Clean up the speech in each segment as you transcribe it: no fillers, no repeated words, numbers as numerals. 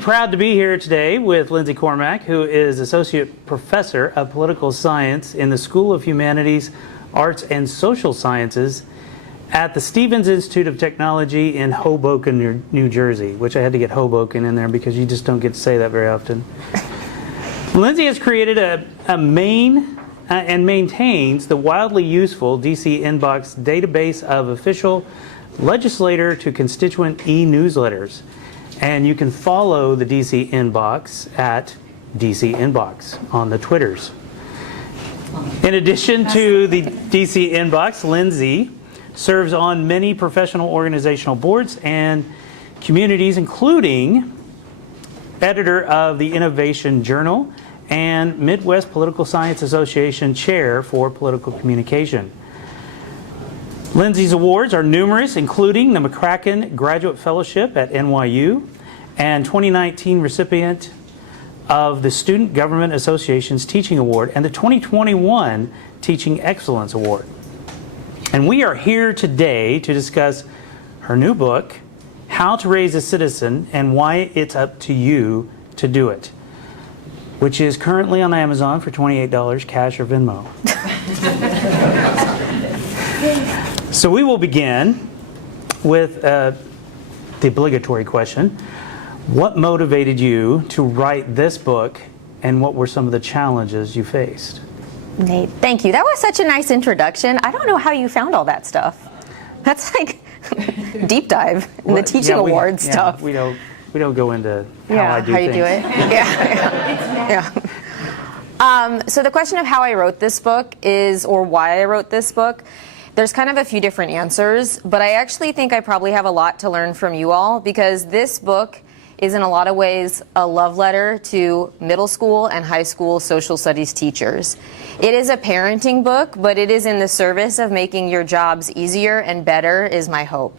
Proud to be here today with Lindsey Cormack, who is Associate Professor of Political Science in the School of Humanities, Arts, and Social Sciences at the Stevens Institute of Technology in Hoboken, New Jersey, which I had to get Hoboken in there because you just don't get to say that very often. Lindsey has created a and maintains the wildly useful DC Inbox database of official legislator to constituent e-newsletters. And you can follow the DC Inbox at DC Inbox on the Twitters. In addition to the DC Inbox, Lindsey serves on many professional organizational boards and communities, including editor of the Innovation Journal and Midwest Political Science Association Chair for Political Communication. Lindsey's awards are numerous, including the McCracken Graduate Fellowship at NYU and 2019 recipient of the Student Government Association's Teaching Award and the 2021 Teaching Excellence Award. And we are here today to discuss her new book, How to Raise a Citizen and Why It's Up to You to Do It, which is currently on Amazon for $28, cash or Venmo. So we will begin with the obligatory question. What motivated you to write this book, and what were some of the challenges you faced? Nate, thank you. That was such a nice introduction. I don't know how you found all that stuff. That's like deep dive in the teaching award stuff. We don't go into how I do how things. You do it. So the question of how I wrote this book or why I wrote this book, there's kind of a few different answers, but I actually think I probably have a lot to learn from you all, because this book is in a lot of ways a love letter to middle school and high school social studies teachers. It is a parenting book, but it is in the service of making your jobs easier and better, is my hope.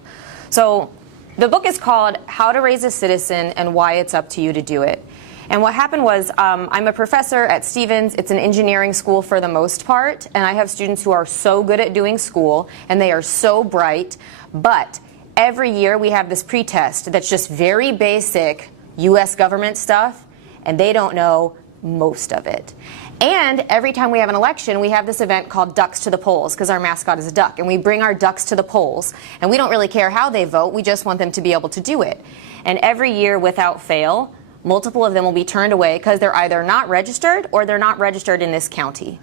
So the book is called How to Raise a Citizen and Why It's Up to You to Do It. And what happened was, I'm a professor at Stevens. It's an engineering school for the most part, and I have students who are so good at doing school, and they are so bright, but every year we have this pretest that's just very basic U.S. government stuff, and they don't know most of it. And every time we have an election, we have this event called Ducks to the Polls, because our mascot is a duck, and we bring our ducks to the polls, and we don't really care how they vote, we just want them to be able to do it. And every year, without fail, multiple of them will be turned away because they're either not registered or they're not registered in this county.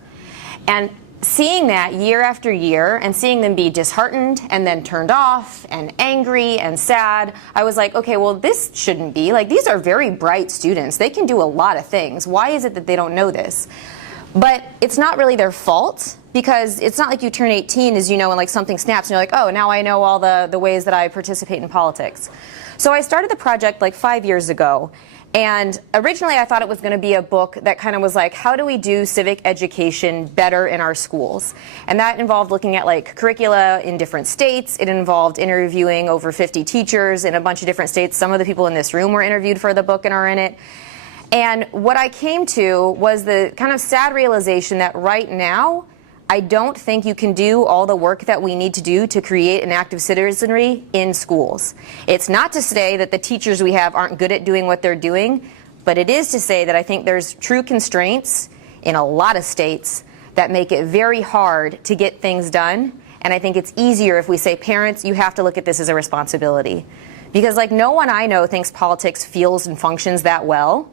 And seeing that year after year and seeing them be disheartened and then turned off and angry and sad, I was like, okay, well, this shouldn't be. Like, these are very bright students. They can do a lot of things. Why is it that they don't know this? But it's not really their fault, because it's not like you turn 18, as you know, and like something snaps and you're like, oh, now I know all the ways that I participate in politics. So I started the project like 5 years ago. And originally I thought it was going to be a book that kind of was like, how do we do civic education better in our schools? And that involved looking at like curricula in different states. It involved interviewing over 50 teachers in a bunch of different states. Some of the people in this room were interviewed for the book and are in it. And what I came to was the kind of sad realization that right now, I don't think you can do all the work that we need to do to create an active citizenry in schools. It's not to say that the teachers we have aren't good at doing what they're doing, but it is to say that I think there's true constraints in a lot of states that make it very hard to get things done. And I think it's easier if we say, parents, you have to look at this as a responsibility. Because like no one I know thinks politics feels and functions that well.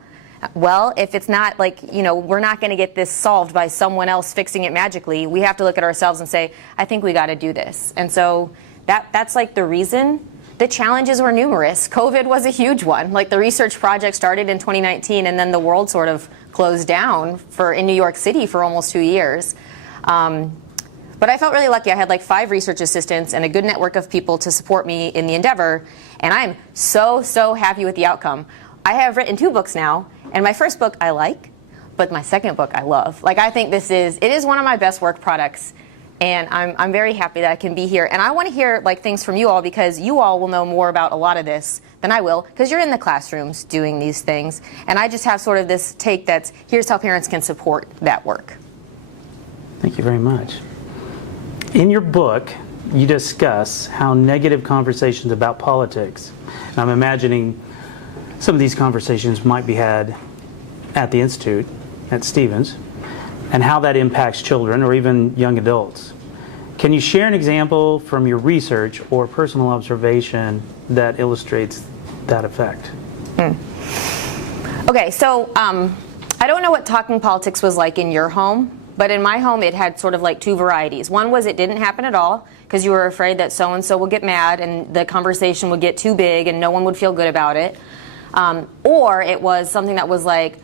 Well, if it's not like, we're not going to get this solved by someone else fixing it magically, we have to look at ourselves and say, I think we got to do this. And so that's like the reason. The challenges were numerous. COVID was a huge one. Like the research project started in 2019, and then the world sort of closed down in New York City for almost 2 years. But I felt really lucky. I had like 5 research assistants and a good network of people to support me in the endeavor. And I'm so happy with the outcome. I have written 2 books now, and my first book I like, but my second book I love. Like I think it is one of my best work products, and I'm very happy that I can be here. And I want to hear like things from you all, because you all will know more about a lot of this than I will, because you're in the classrooms doing these things. And I just have sort of this take that's, here's how parents can support that work. Thank you very much. In your book, you discuss how negative conversations about politics, and I'm imagining some of these conversations might be had at the Institute, at Stevens, and how that impacts children or even young adults. Can you share an example from your research or personal observation that illustrates that effect? Okay, so I don't know what talking politics was like in your home, but in my home it had sort of like two varieties. One was it didn't happen at all because you were afraid that so-and-so would get mad and the conversation would get too big and no one would feel good about it. Or it was something that was like,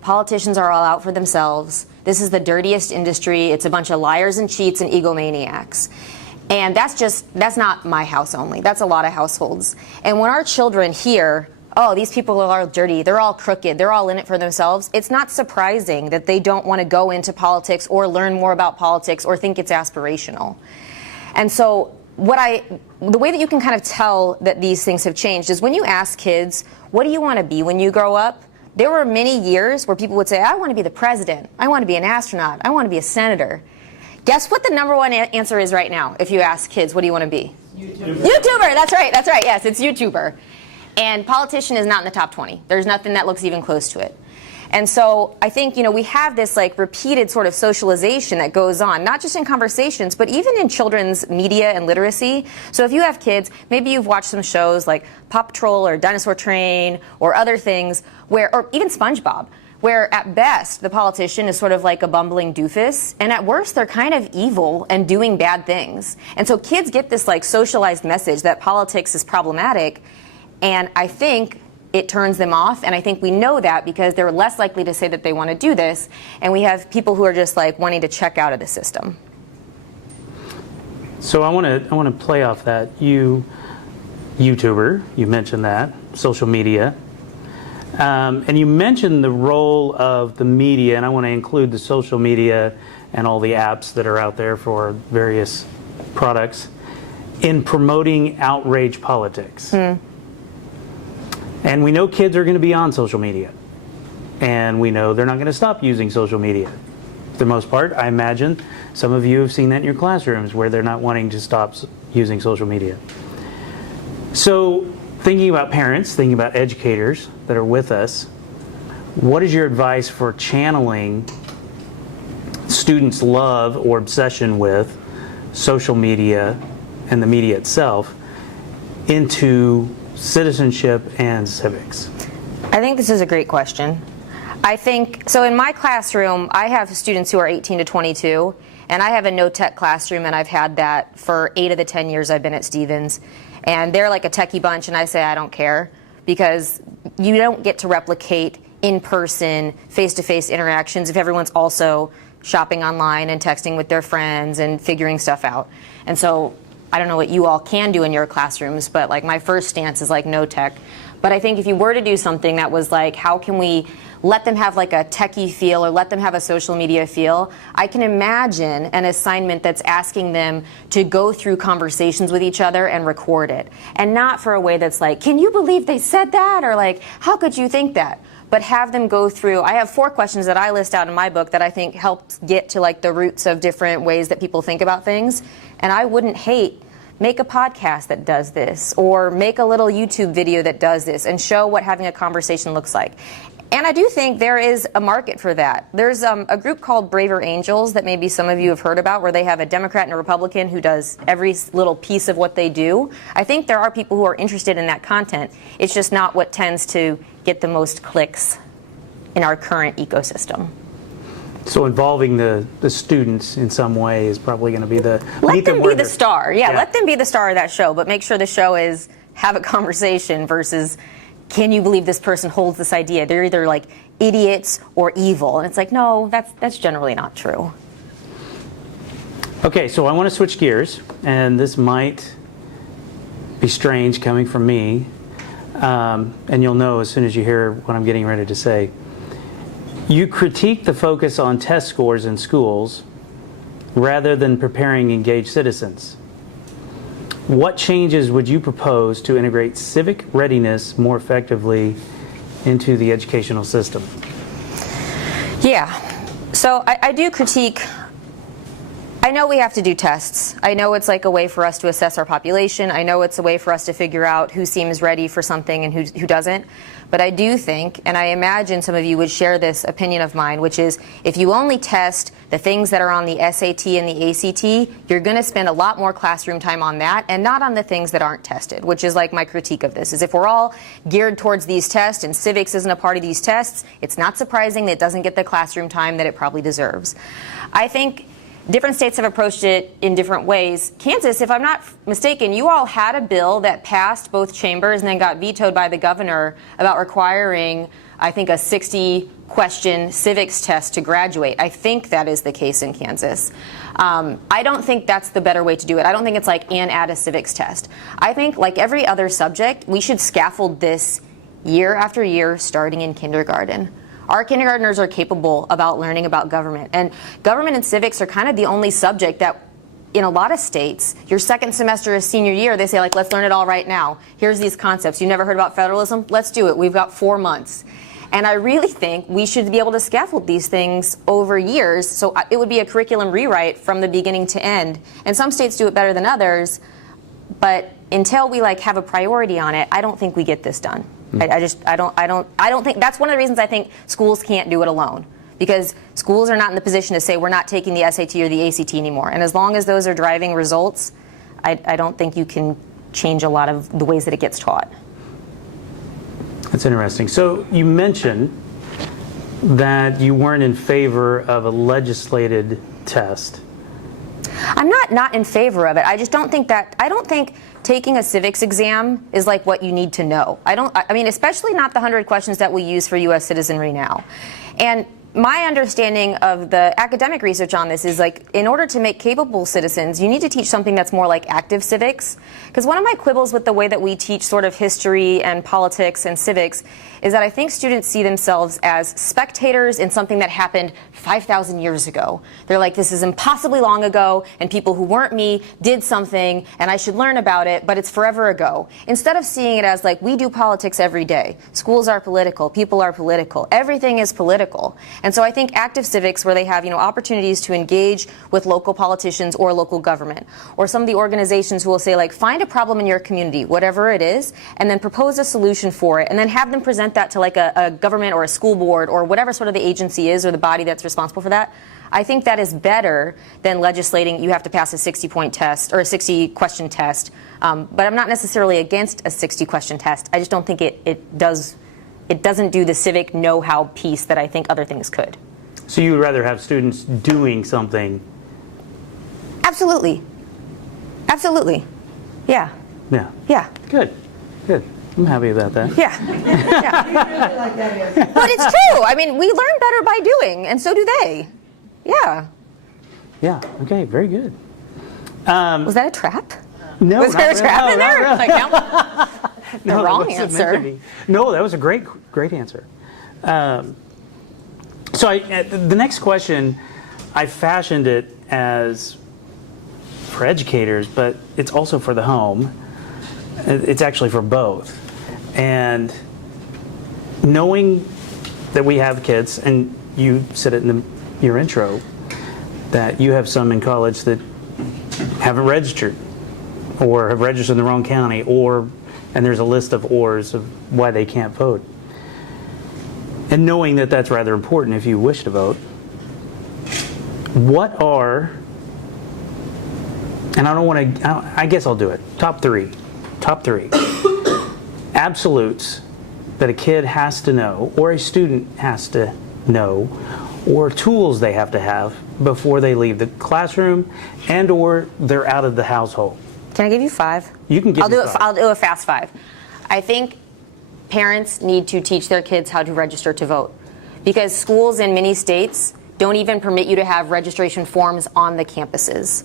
politicians are all out for themselves. This is the dirtiest industry. It's a bunch of liars and cheats and egomaniacs. And that's not my house only. That's a lot of households. And when our children hear, oh, these people are all dirty, they're all crooked, they're all in it for themselves, it's not surprising that they don't want to go into politics or learn more about politics or think it's aspirational. And so the way that you can kind of tell that these things have changed is when you ask kids, what do you want to be when you grow up? There were many years where people would say, I want to be the president, I want to be an astronaut, I want to be a senator. Guess what the number one answer is right now if you ask kids, what do you want to be? YouTuber, that's right, yes, it's YouTuber. And politician is not in the top 20. There's nothing that looks even close to it. And so I think, we have this like repeated sort of socialization that goes on, not just in conversations, but even in children's media and literacy. So if you have kids, maybe you've watched some shows like Paw Patrol or Dinosaur Train or other things or even SpongeBob, where at best the politician is sort of like a bumbling doofus, and at worst they're kind of evil and doing bad things. And so kids get this like socialized message that politics is problematic, and I think it turns them off, and I think we know that because they're less likely to say that they want to do this, and we have people who are just like wanting to check out of the system. So I want to play off that. YouTuber, you mentioned that, social media. And you mentioned the role of the media, and I want to include the social media and all the apps that are out there for various products in promoting outrage politics. And we know kids are going to be on social media, and we know they're not going to stop using social media. For the most part, I imagine some of you have seen that in your classrooms where they're not wanting to stop using social media. So thinking about parents, thinking about educators that are with us, what is your advice for channeling students' love or obsession with social media and the media itself into citizenship and civics? I think this is a great question. I think, so in my classroom, I have students who are 18 to 22, and I have a no-tech classroom, and I've had that for 8 of the 10 years I've been at Stevens. And they're like a techie bunch, and I say I don't care, because you don't get to replicate in-person, face-to-face interactions if everyone's also shopping online and texting with their friends and figuring stuff out. And so I don't know what you all can do in your classrooms, but like my first stance is like no tech. But I think if you were to do something that was like, how can we let them have like a techie feel or let them have a social media feel, I can imagine an assignment that's asking them to go through conversations with each other and record it. And not for a way that's like, can you believe they said that? Or like, how could you think that? But have them go through, I have 4 questions that I list out in my book that I think helps get to like the roots of different ways that people think about things. And I wouldn't hate, make a podcast that does this, or make a little YouTube video that does this, and show what having a conversation looks like. And I do think there is a market for that. There's a group called Braver Angels that maybe some of you have heard about, where they have a Democrat and a Republican who does every little piece of what they do. I think there are people who are interested in that content. It's just not what tends to get the most clicks in our current ecosystem. So involving the students in some way is probably going to be the... Let them be the star. Yeah, let them be the star of that show, but make sure the show is have a conversation versus, can you believe this person holds this idea? They're either like idiots or evil. And it's like, no, that's generally not true. Okay, so I want to switch gears, and this might be strange coming from me, and you'll know as soon as you hear what I'm getting ready to say. You critique the focus on test scores in schools rather than preparing engaged citizens. What changes would you propose to integrate civic readiness more effectively into the educational system? Yeah, so I do critique I know we have to do tests. I know it's like a way for us to assess our population. I know it's a way for us to figure out who seems ready for something and who doesn't. But I do think, and I imagine some of you would share this opinion of mine, which is if you only test the things that are on the SAT and the ACT, you're going to spend a lot more classroom time on that and not on the things that aren't tested, which is like my critique of this, is if we're all geared towards these tests and civics isn't a part of these tests, it's not surprising that it doesn't get the classroom time that it probably deserves. I think different states have approached it in different ways. Kansas, if I'm not mistaken, you all had a bill that passed both chambers and then got vetoed by the governor about requiring, I think, a 60-question civics test to graduate. I think that is the case in Kansas. I don't think that's the better way to do it. I don't think it's like, and add a civics test. I think, like every other subject, we should scaffold this year after year, starting in kindergarten. Our kindergartners are capable about learning about government. And government and civics are kind of the only subject that, in a lot of states, your second semester of senior year, they say, like, let's learn it all right now. Here's these concepts. You never heard about federalism? Let's do it. We've got 4 months. And I really think we should be able to scaffold these things over years. So it would be a curriculum rewrite from the beginning to end. And some states do it better than others. But until we have a priority on it, I don't think we get this done. I don't think that's one of the reasons I think schools can't do it alone, because schools are not in the position to say we're not taking the SAT or the ACT anymore. And as long as those are driving results, I don't think you can change a lot of the ways that it gets taught. That's interesting. So you mentioned that you weren't in favor of a legislated test. I'm not in favor of it. I just don't think taking a civics exam is like what you need to know. I mean, especially not the 100 questions that we use for U.S. citizenry now. And my understanding of the academic research on this is, like, in order to make capable citizens, you need to teach something that's more like active civics. Because one of my quibbles with the way that we teach sort of history and politics and civics is that I think students see themselves as spectators in something that happened 5,000 years ago. They're like, this is impossibly long ago, and people who weren't me did something, and I should learn about it, but it's forever ago. Instead of seeing it as, like, we do politics every day. Schools are political. People are political. Everything is political. And so I think active civics, where they have, opportunities to engage with local politicians or local government, or some of the organizations who will say, like, find a problem in your community, whatever it is, and then propose a solution for it, and then have them present that to, like, a government or a school board or whatever sort of the agency is or the body that's responsible for that. I think that is better than legislating you have to pass a 60-point test or a 60-question test. But I'm not necessarily against a 60-question test. I just don't think it doesn't do the civic know-how piece that I think other things could. So you would rather have students doing something? Absolutely. Absolutely. Yeah. Yeah. Yeah. Good. Good. I'm happy about that. Yeah. Yeah. But it's true. I mean, we learn better by doing, and so do they. Yeah. Yeah. Okay. Very good. Was that a trap? No. Was there a trap in there? Really. Like, no. The wrong answer. No, that was a great answer. So the next question, I fashioned it as for educators, but it's also for the home. It's actually for both. And knowing that we have kids, and you said it in your intro, that you have some in college that haven't registered or have registered in the wrong county, and there's a list of ors of why they can't vote. And knowing that that's rather important if you wish to vote, what are, and I guess I'll do it, top three absolutes that a kid has to know, or a student has to know, or tools they have to have before they leave the classroom and or they're out of the household. Can I give you 5? You can give me 5. I'll do a fast 5. I think parents need to teach their kids how to register to vote, because schools in many states don't even permit you to have registration forms on the campuses.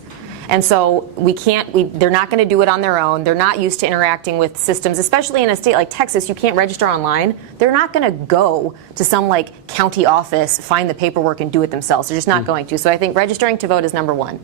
And so they're not going to do it on their own. They're not used to interacting with systems, especially in a state like Texas. You can't register online. They're not going to go to some county office, find the paperwork and do it themselves. They're just not going to. So I think registering to vote is number 1.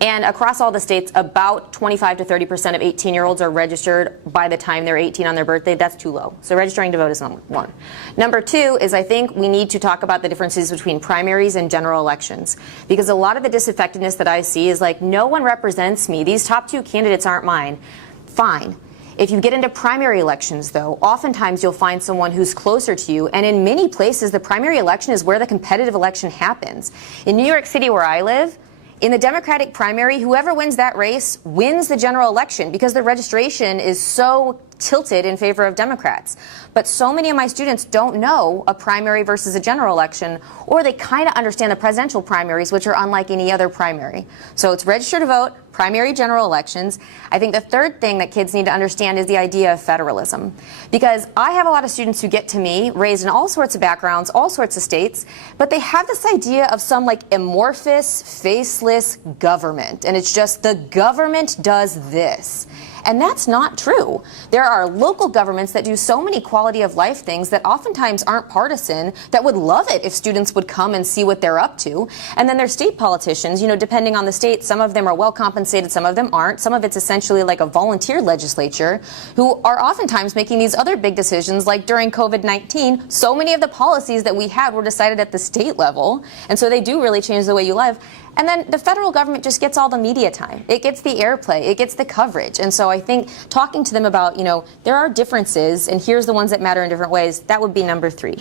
And across all the states, about 25 to 30% of 18-year-olds are registered by the time they're 18 on their birthday. That's too low. So registering to vote is number one. Number two is I think we need to talk about the differences between primaries and general elections. Because a lot of the disaffectedness that I see is like, no one represents me. These top two candidates aren't mine. Fine. If you get into primary elections, though, oftentimes you'll find someone who's closer to you, and in many places, the primary election is where the competitive election happens. In New York City, where I live, in the Democratic primary, whoever wins that race wins the general election because the registration is so tilted in favor of Democrats. But so many of my students don't know a primary versus a general election, or they kind of understand the presidential primaries, which are unlike any other primary. So it's register to vote, primary, general elections. I think the third thing that kids need to understand is the idea of federalism. Because I have a lot of students who get to me, raised in all sorts of backgrounds, all sorts of states, but they have this idea of some like amorphous, faceless government. And it's just the government does this. And that's not true. There are local governments that do so many quality of life things that oftentimes aren't partisan, that would love it if students would come and see what they're up to. And then there's state politicians, you know, depending on the state, some of them are well compensated, some of them aren't. Some of it's essentially like a volunteer legislature who are oftentimes making these other big decisions, like during COVID-19, so many of the policies that we had were decided at the state level. And so they do really change the way you live. And then the federal government just gets all the media time. It gets the airplay. It gets the coverage. And so I think talking to them about, you know, there are differences, and here's the ones that matter in different ways, that would be number three.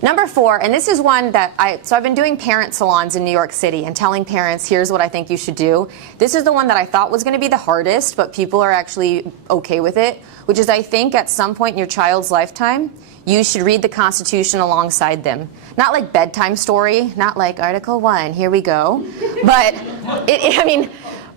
Number four, and this is one that I've been doing parent salons in New York City and telling parents, here's what I think you should do. This is the one that I thought was going to be the hardest, but people are actually okay with it, which is I think at some point in your child's lifetime, you should read the Constitution alongside them. Not like bedtime story, not like Article 1, here we go. But,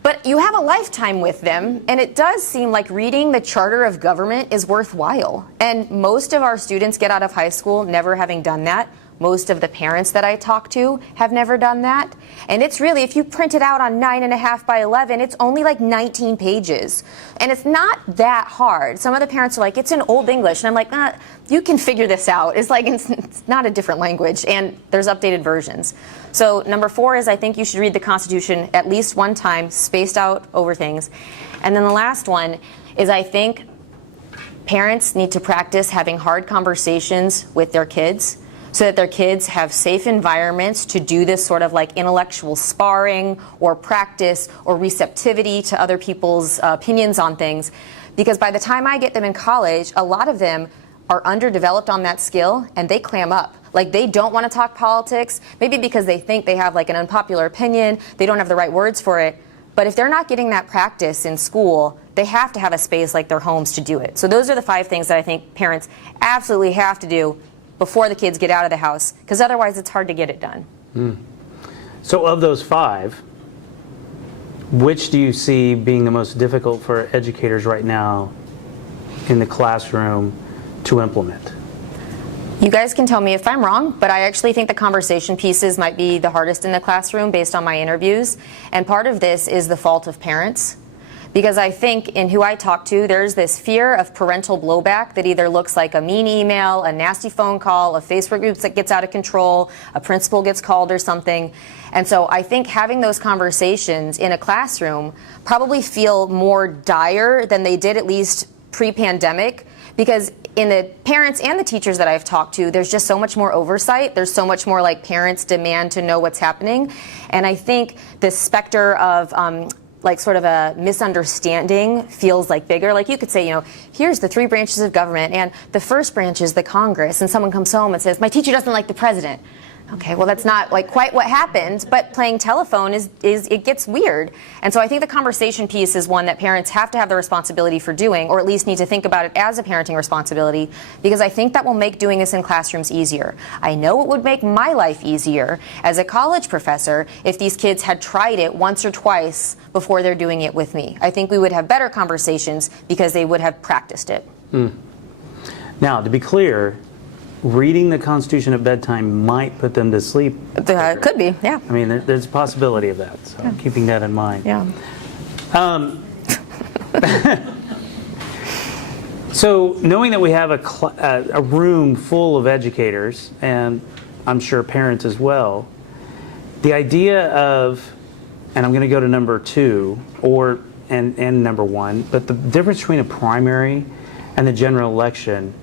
but you have a lifetime with them, and it does seem like reading the Charter of Government is worthwhile. And most of our students get out of high school never having done that. Most of the parents that I talk to have never done that. And it's really, if you print it out on 9.5 by 11, it's only like 19 pages. And it's not that hard. Some of the parents are like, it's in Old English. And I'm like, you can figure this out. It's like, it's not a different language. And there's updated versions. So number four is I think you should read the Constitution at least one time, spaced out over things. And then the last one is I think parents need to practice having hard conversations with their kids, so that their kids have safe environments to do this sort of like intellectual sparring or practice or receptivity to other people's opinions on things. Because by the time I get them in college, a lot of them are underdeveloped on that skill and they clam up. Like they don't want to talk politics, maybe because they think they have like an unpopular opinion, they don't have the right words for it. But if they're not getting that practice in school, they have to have a space like their homes to do it. So those are the 5 things that I think parents absolutely have to do before the kids get out of the house, because otherwise it's hard to get it done. So of those 5, which do you see being the most difficult for educators right now in the classroom to implement? You guys can tell me if I'm wrong, but I actually think the conversation pieces might be the hardest in the classroom based on my interviews. And part of this is the fault of parents. Because I think in who I talk to, there's this fear of parental blowback that either looks like a mean email, a nasty phone call, a Facebook group that gets out of control, a principal gets called or something. And so I think having those conversations in a classroom probably feel more dire than they did at least pre-pandemic, because in the parents and the teachers that I've talked to, there's just so much more oversight. There's so much more like parents demand to know what's happening. And I think the specter of like sort of a misunderstanding feels like bigger. Like you could say, you know, here's the 3 branches of government, and the first branch is the Congress, and someone comes home and says, my teacher doesn't like the president. Okay, well that's not like quite what happened, but playing telephone is it gets weird. And so I think the conversation piece is one that parents have to have the responsibility for doing, or at least need to think about it as a parenting responsibility, because I think that will make doing this in classrooms easier. I know it would make my life easier as a college professor if these kids had tried it once or twice before they're doing it with me. I think we would have better conversations because they would have practiced it. Now, to be clear, reading the Constitution at bedtime might put them to sleep. Could be, yeah. I mean, there's a possibility of that, so keeping that in mind. Yeah. So knowing that we have a room full of educators, and I'm sure parents as well, the idea of and I'm going to go to number 2 and number 1, but the difference between a primary and the general election